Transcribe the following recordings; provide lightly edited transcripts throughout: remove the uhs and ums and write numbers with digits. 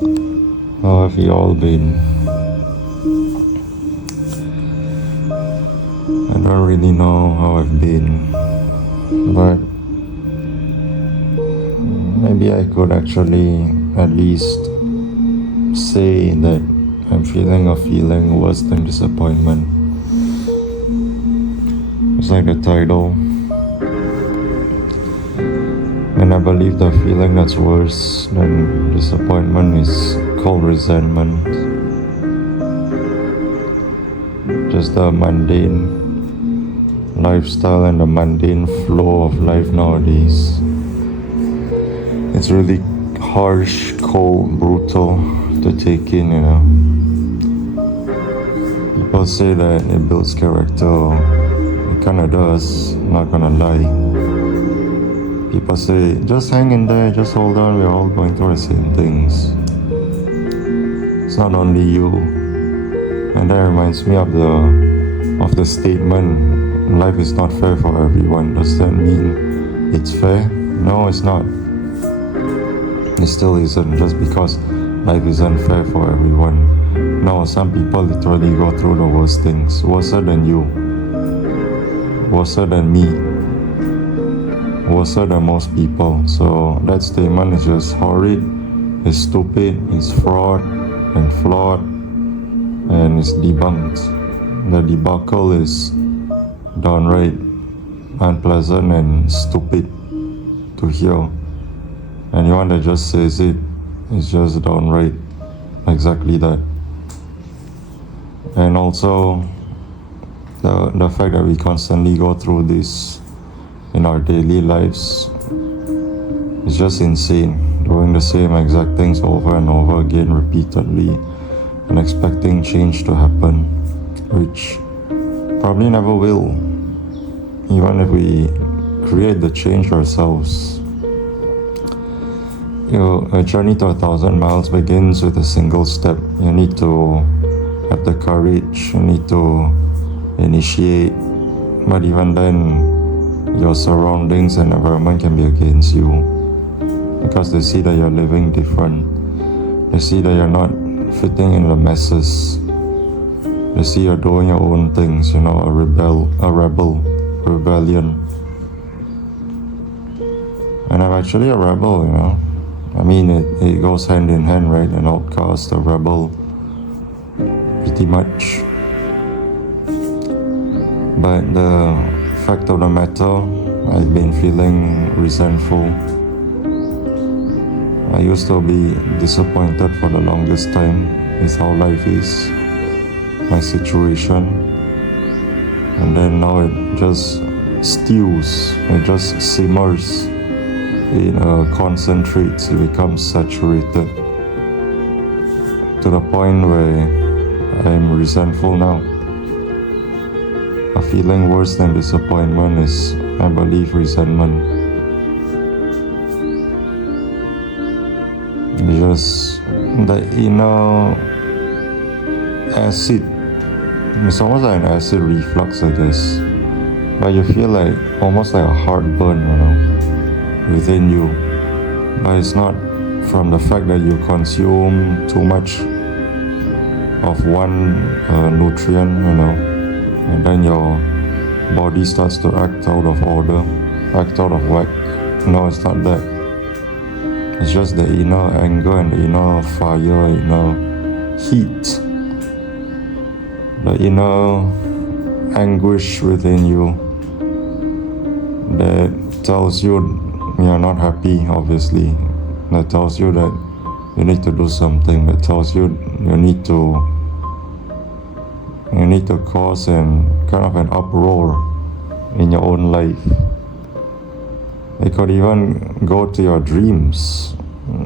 How have we all been? I don't really know how I've been, but maybe I could actually at least say that I'm feeling a feeling worse than disappointment. It's like the title. And I believe the feeling that's worse than disappointment is called resentment. Just the mundane lifestyle and the mundane flow of life nowadays. It's really harsh, cold, brutal to take in, you know. People say that it builds character. It kinda does, not gonna lie. People say, just hang in there, just hold on, we're all going through the same things. It's not only you. And that reminds me of the statement, life is not fair for everyone. Does that mean it's fair? No, it's not. It still isn't, just because life isn't fair for everyone. No, some people literally go through the worst things, worse than you, worse than me, worse than most people. So that statement is just horrid, it's stupid, it's fraud and flawed, and it's debunked. The debacle is downright unpleasant and stupid to hear. Anyone that just says it is just downright exactly that. And also the fact that we constantly go through this in our daily lives is just insane. Doing the same exact things over and over again repeatedly and expecting change to happen, which probably never will, even if we create the change ourselves. A journey to 1,000 miles begins with a single step. You need to have the courage, you need to initiate, but even then, your surroundings and environment can be against you because they see that you're living different. They see that you're not fitting in the masses. They see you're doing your own things, you know, a rebellion. And I'm actually a rebel, you know. I mean, it goes hand in hand, right? An outcast, a rebel, pretty much. But the fact of the matter, I've been feeling resentful. I used to be disappointed for the longest time with how life is, my situation. And then now it just stews, it just simmers. It concentrates, it becomes saturated to the point where I'm resentful now. A feeling worse than disappointment is, I believe, resentment. Just the inner acid, it's almost like an acid reflux, I guess. But you feel like, almost like a heartburn, you know, within you. But it's not from the fact that you consume too much of one nutrient, you know, and then your body starts to act out of order, act out of whack. No, it's not that. It's just the inner anger and the inner fire, inner heat, the inner anguish within you that tells you you're not happy, obviously. That tells you that you need to do something. That tells you you need to cause kind of an uproar in your own life. It could even go to your dreams.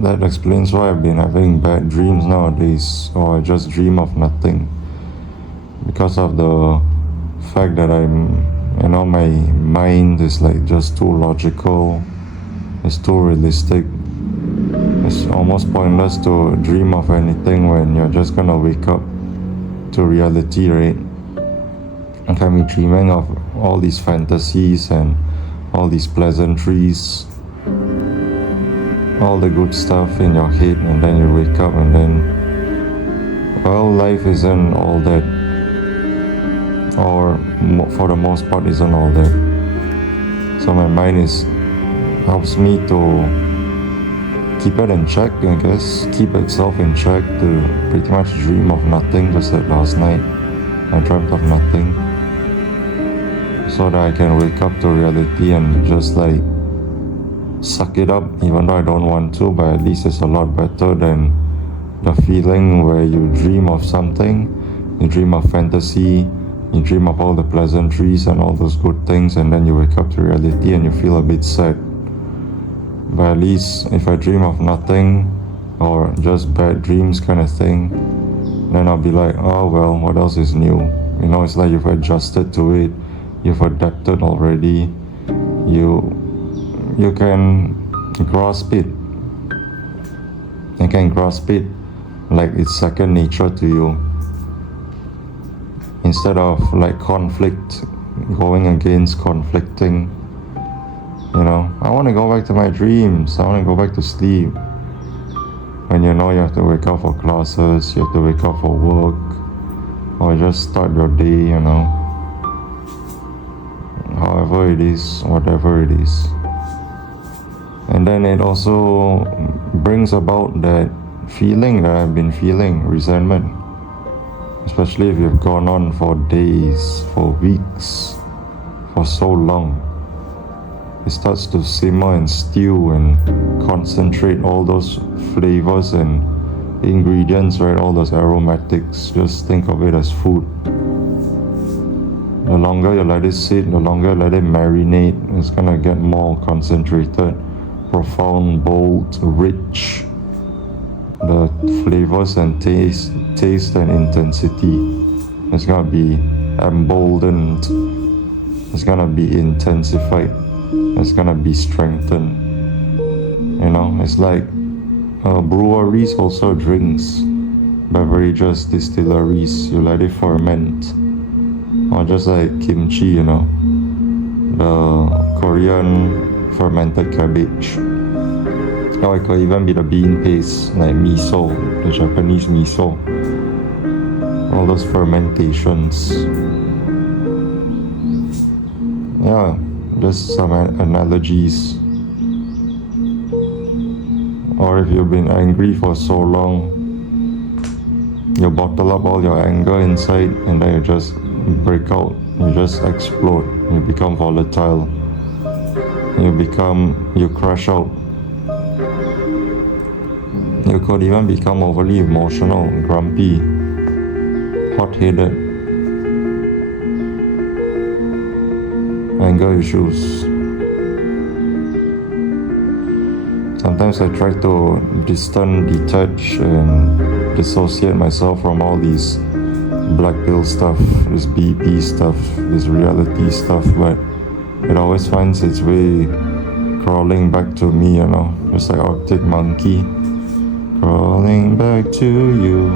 That explains why I've been having bad dreams nowadays, or I just dream of nothing. Because of the fact that my mind is like just too logical. It's too realistic. It's almost pointless to dream of anything when you're just gonna wake up to reality, right? I can be dreaming of all these fantasies and all these pleasantries all the good stuff in your head, and then you wake up and then, well, life isn't all that, or for the most part isn't all that. So my mind helps me to keep it in check, I guess, keep itself in check, to pretty much dream of nothing, just like last night I dreamt of nothing, so that I can wake up to reality and just like suck it up, even though I don't want to, but at least it's a lot better than the feeling where you dream of something, you dream of fantasy, you dream of all the pleasantries and all those good things, and then you wake up to reality and you feel a bit sad. But at least if I dream of nothing, or just bad dreams kind of thing, then I'll be like, oh well, what else is new? You know, it's like you've adjusted to it, you've adapted already, you can grasp it. You can grasp it like it's second nature to you. Instead of like conflict, going against conflicting. You know, I want to go back to my dreams, I want to go back to sleep. When you know you have to wake up for classes, you have to wake up for work, or just start your day, you know. However it is, whatever it is. And then it also brings about that feeling that I've been feeling, resentment. Especially if you've gone on for days, for weeks, for so long. It starts to simmer and stew and concentrate all those flavors and ingredients, right? All those aromatics. Just think of it as food. The longer you let it sit, the longer you let it marinate, it's gonna get more concentrated, profound, bold, rich. The flavors and taste and intensity. It's gonna be emboldened. It's gonna be intensified. It's gonna be strengthened. You know, it's like breweries also drinks, beverages, distilleries. You let it ferment, or just like kimchi, you know, the Korean fermented cabbage. Or it could even be the bean paste, like miso, the Japanese miso. All those fermentations. Yeah, just some analogies. Or if you've been angry for so long, you bottle up all your anger inside, and then you just break out, you just explode, you become volatile, you crash out. You could even become overly emotional, grumpy, hot-headed, anger issues. Sometimes I try to detach and dissociate myself from all these blackpill stuff, this BP stuff, this reality stuff, but it always finds its way crawling back to me, you know, just like Arctic monkey. Crawling back to you.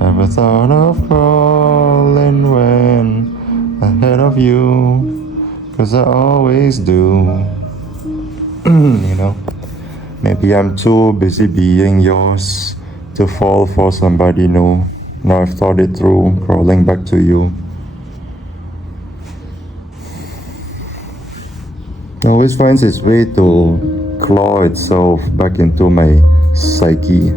Ever thought of crawling when ahead of you? 'Cause I always do. You know, maybe I'm too busy being yours to fall for somebody new. Now I've thought it through, crawling back to you. It always finds its way to claw itself back into my psyche.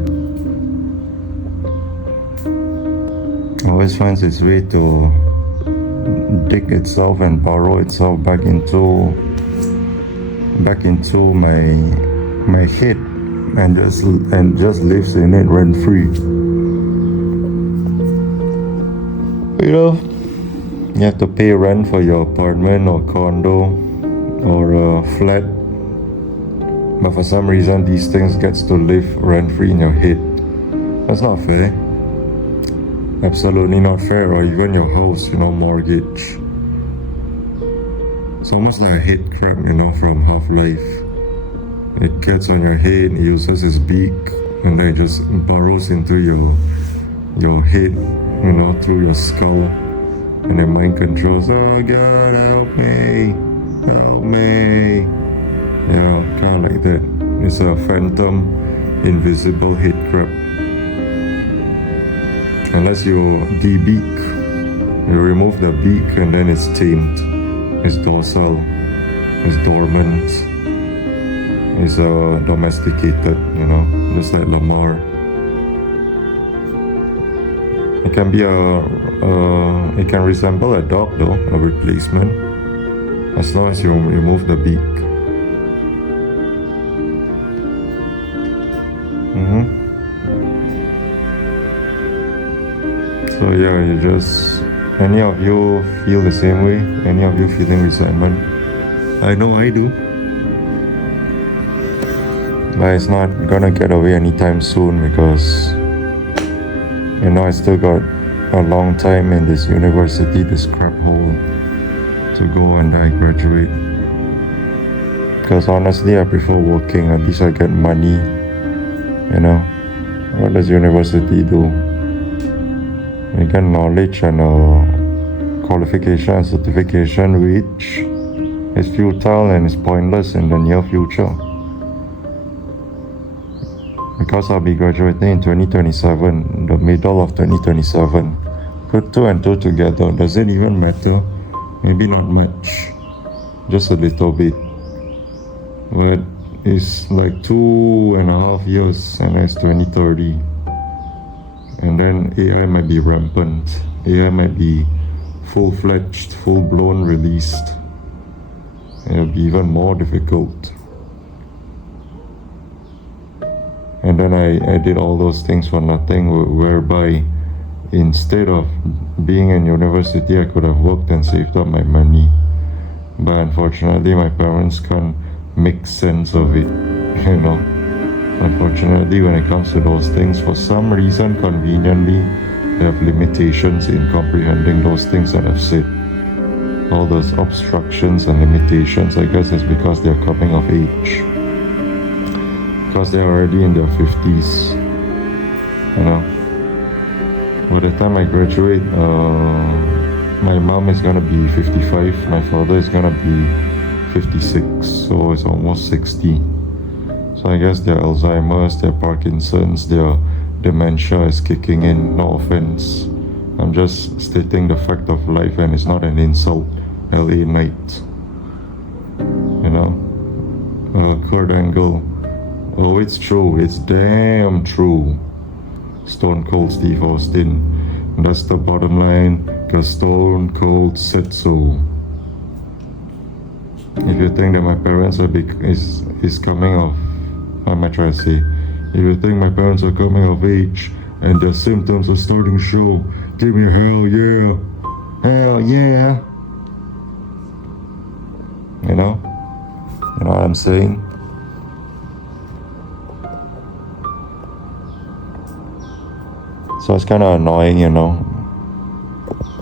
Always finds its way to dig itself and burrow itself back into my head, and just lives in it rent free. You know, you have to pay rent for your apartment or condo or a flat, but for some reason these things gets to live rent-free in your head. That's not fair. Absolutely not fair. Or even your house, you know, mortgage. It's almost like a head crab, you know, from Half-Life. It gets on your head, it uses its beak, and then it just burrows into your head, you know, through your skull, and then mind controls. Oh God, help me, help me. Yeah, kind of like that. It's a phantom, invisible hate crap. Unless you de-beak, you remove the beak and then it's tamed. It's docile, it's dormant, it's domesticated, you know, just like Lamar. It can be it can resemble a dog though, a replacement, as long as you remove the beak. So yeah, you just, any of you feel the same way? Any of you feeling resentment? I know I do. But it's not gonna get away anytime soon because, you know, I still got a long time in this university, this crap hole, to go and I graduate. Because honestly, I prefer working. At least I get money. You know, what does university do? You get knowledge and qualification and certification, which is futile and is pointless in the near future. Because I'll be graduating in 2027, the middle of 2027. Put 2 and 2 together, does it even matter? Maybe not much, just a little bit. But it's like 2.5 years and it's 2030. And then AI might be rampant. AI might be full-fledged, full-blown released. It'll be even more difficult. And then I did all those things for nothing, whereby instead of being in university, I could have worked and saved up my money. But unfortunately, my parents can't make sense of it, you know. Unfortunately, when it comes to those things, for some reason, conveniently, they have limitations in comprehending those things that I've said. All those obstructions and limitations, I guess it's because they're coming of age. Because they're already in their 50s, you know. By the time I graduate, my mom is gonna be 55, my father is gonna be 56, so it's almost 60. So I guess their Alzheimer's, their Parkinson's, their dementia is kicking in. No offense, I'm just stating the fact of life, and it's not an insult. LA Night, you know. Kurt Angle, oh, it's true, it's damn true. Stone Cold Steve Austin, that's the bottom line, because Stone Cold said so. If you think that my parents are is coming of, what am I trying to say? If you think my parents are coming of age and their symptoms are starting to show, give me hell yeah. Hell yeah. You know what I'm saying? So it's kind of annoying, you know.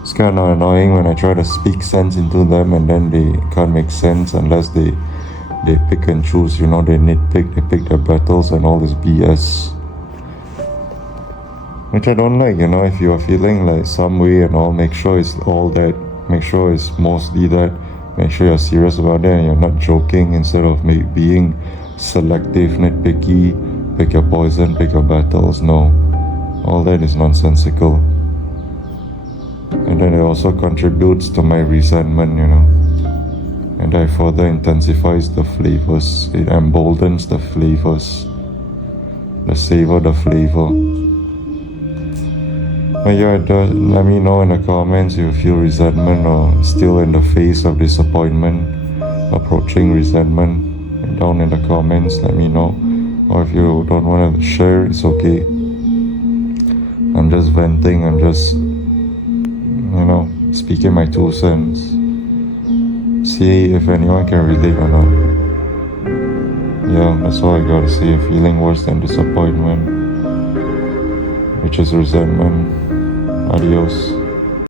It's kind of annoying when I try to speak sense into them and then they can't make sense unless they pick and choose, you know. They nitpick, they pick their battles and all this BS, which I don't like, you know. If you are feeling like some way and all, make sure it's all that, make sure it's mostly that, make sure you're serious about it and you're not joking instead of being selective, nitpicky, pick your poison, pick your battles. No, all that is nonsensical. And then it also contributes to my resentment, you know. And that further intensifies the flavors. It emboldens the flavors. The savor, the flavor. But yeah, let me know in the comments if you feel resentment or still in the face of disappointment, approaching resentment. And down in the comments, let me know. Or if you don't want to share, it's okay. I'm just venting, I'm just, you know, speaking my 2 cents. See if anyone can relate or not. Yeah, that's all I gotta say. Feeling worse than disappointment, which is resentment. Adios.